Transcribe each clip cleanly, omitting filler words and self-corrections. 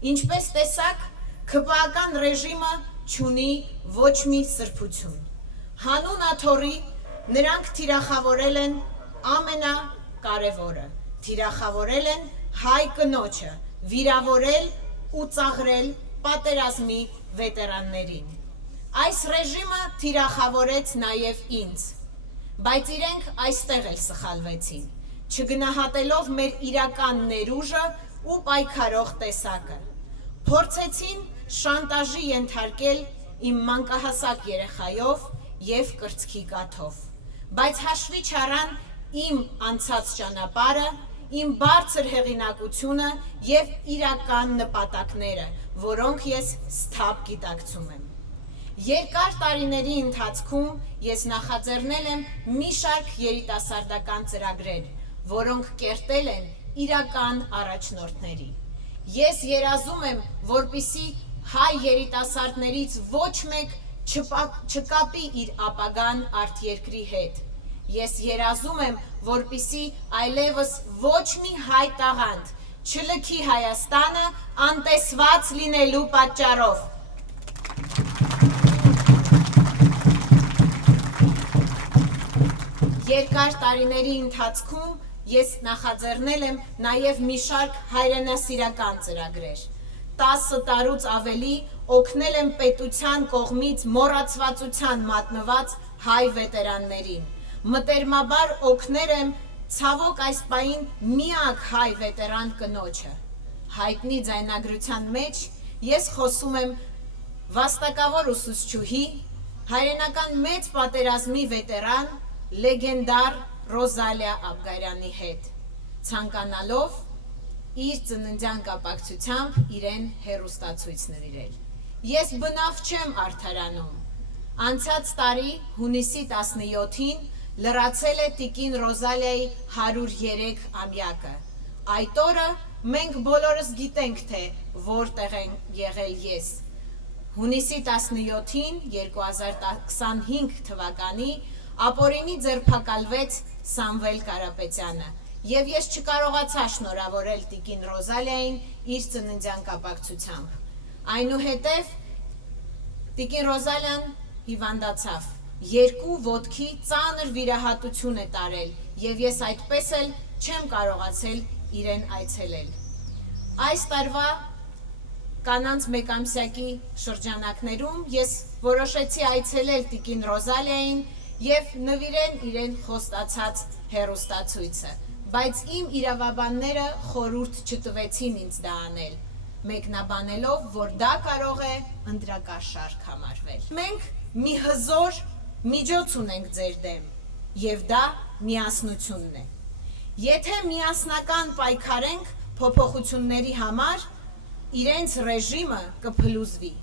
Ինչպես տեսակ, ՔՊԱ-ական ռեժիմը չունի ոչ մի սրբություն։ Հանուն աթոռի նրանք թիրախավորել են ամենակարևորը, թիրախավորել են հայ կնոջը, վիրավորել ու ծաղրել պատերազմի վետերաններին։ Այս ռեժիմը թիրախավորեց նաև ինձ, բայց իրենք այստեղ էլ սխալվեցին, չգնահատելով մեր իրական ներուժը ու պայքարող տեսակը։ Փորձեցին շանտաժի ենթարկել իմ մանկահասակ երեխայով և կրծքի կաթով, բայց հաշվի չառան իմ անցած ճանապարհը, իմ բարձր հեղինակությունը և իրական նպատակները, որոնք ես սթափ գիտակցում եմ։ Երկար տարիների ընթացքում ես նախաձեռնել եմ մի շարք երիտասարդական ծրագրեր, որոնք կերտել են իրական առաջնորդների։ Ես երազում եմ, որպեսզի հայ երիտասարդներից ոչ մեկ չկապի իր ապագան արտերկրի հետ։ Ես երազում եմ, որպեսզի այլևս ոչ մի հայ տաղանդ չլքի Հայաստանը անտեսված լինելու պատճառով։ Երկար տարիների ընթացքում ես նախաձեռնել եմ նաև մի շարք հայրենասիրական ծրագրեր։ 10 տարուց ավելի օգնել եմ պետության կողմից մոռացվածության մատնված հայ վետերաններին։ Մտերմաբար օգնել եմ ցավոք այս պահին միակ հայ վետերան կնոջը։ Հայտնի ձայնագրության մեջ ես խոսում եմ վաստակավոր ուսուցչուհի, հայրենական մեծ պատերազմի վետերան, լեգենդար Ռոզալիա Աբգարյանի հետ, ցանկանալով իր ծննդյան կապակցությամբ իրեն հեռուստացույց նվիրել։ Ես բնավ չեմ արդարանում։ Անցած տարի հունիսի 17-ին լրացել է տիկին Ռոզալիայի 103-ամյակը։ Այդ օրը մենք բոլորս գիտենք, թե որտեղ եմ եղել ես։ Հունիսի 17-ին 2025 թվականի ապօրինի ձերբակալվեց Սամվել Կարապետյանը, և ես չկարողացա շնորհավորել տիկին Ռոզալիային իր ծննդյան կապակցությամբ։ Այնուհետև տիկին Ռոզալիան հիվանդացավ, 2 ոտքի ծանր վիրահատություն է տարել, և ես այդպես էլ չեմ կարողացել իրեն այցելել։ Այս տարվա կանանց մեկամսյակի շրջանակներում ես որոշեցի այցելել տիկին Ռոզալիային և նվիրել իրեն խոստացած հեռուստացույցը, բայց իմ իրավաբանները խորհուրդ չտվեցին ինձ դա անել, մեկնաբանելով, որ դա կարող է ընտրակաշարք համարվել։ Մենք մի հզոր միջոց ունենք ձեր դեմ, և դա միասնությունն է։ Եթե միասնական պայքարենք փոփոխությունների համար, իրենց ռեժիմը կփլուզվի։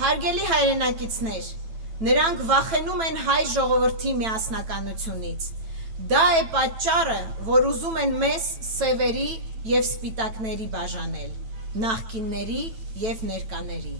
Հարգելի հայրենակիցներ, նրանք վախենում են հայ ժողովրդի միասնականությունից։ Դա է պատճառը, որ ուզում են մեզ սևերի և սպիտակների բաժանել, նախկինների և ներկաների։